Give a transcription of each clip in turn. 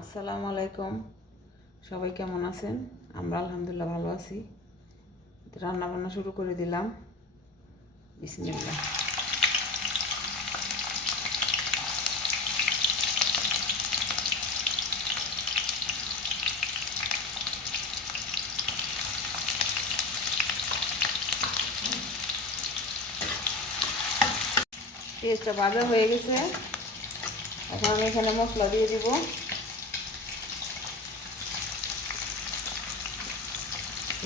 আসসালামু আলাইকুম। সবাই কেমন আছেন? আমরা আলহামদুলিল্লাহ ভালো আছি। রান্না বান্না শুরু করে দিলাম। বিসমিল্লাহ। পেঁয়াজটা ভাজা হয়ে গেছে। এখন আমি এখানে মশলা দিয়ে দিব।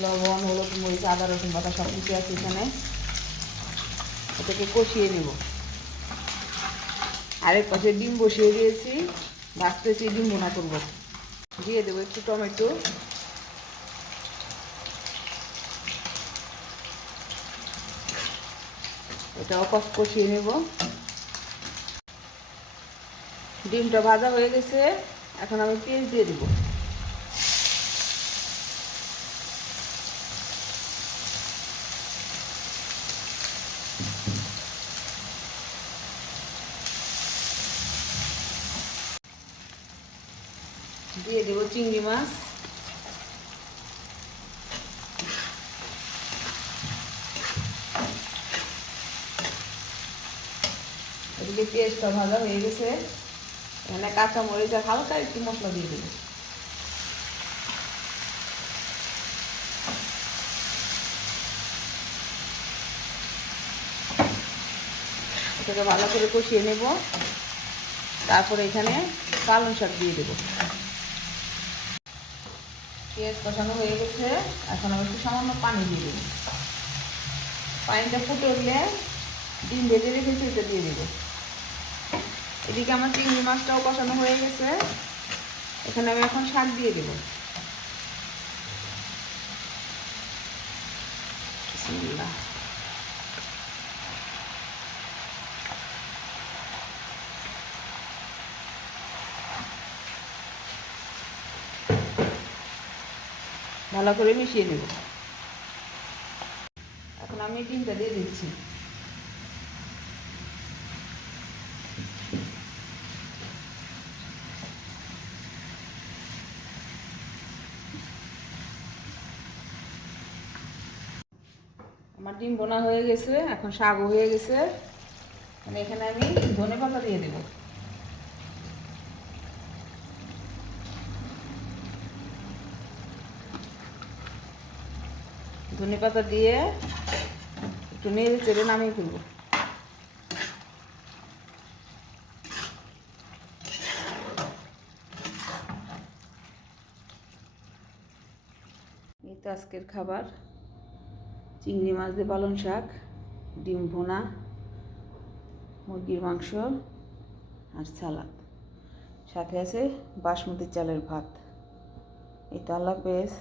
লবণ, হলুদ, মরিচ, আদা, রসুন বাটা সব কিছু আছে এখানে। এটাকে কষিয়ে নেব। আরেক পাশে ডিম বসিয়ে দিয়েছি, ভাজতেছি, ডিম ভুনা করব। দিয়ে দেবো একটু টমেটো, এটাও কষিয়ে নেব। ডিমটা ভাজা হয়ে গেছে, এখন আমি পেঁয়াজ দিয়ে দিব। দিয়ে দেবো চিংড়ি মাছ, এদিকে পেঁয়াজটা ভাজা হয়ে গেছে। এখানে কাঁচা মরিচ আর হালকা একটু মশলা দিয়ে দেবো। এটাকে ভালো করে কষিয়ে নেব। তারপরে এখানে পালং শাক দিয়ে দেবো। পেঁয়াজ কষানো হয়ে গেছে, এখন আমি একটু সামান্য পানি দিয়ে দেবো। পানিটা ফুটে উঠলে ডিম ভেজে রেখেছি এটা দিয়ে দেবো। এদিকে আমার চিংড়ি মাছটাও কষানো হয়ে গেছে, এখানে আমি এখন শাক দিয়ে দেবো। বিসমিল্লাহ। ভালো করে মিশিয়ে নেব। এখন আমি ডিমটা দিয়ে দিচ্ছি। আমার ডিম বোনা হয়ে গেছে, এখন শাকও হয়ে গেছে। মানে এখানে আমি ধনেপাতা দিয়ে দেব। ধনেপাতা দিয়ে একটু নেড়ে চেড়ে নামিয়ে ফেলবো। এই তো আজকের খাবার, চিংড়ি মাছ দিয়ে পালং শাক, ডিম ভুনা, মুরগির মাংস আর সালাদ, সাথে আছে বাসমতি চালের ভাত। এই তো, আল্লাহ হাফেজ।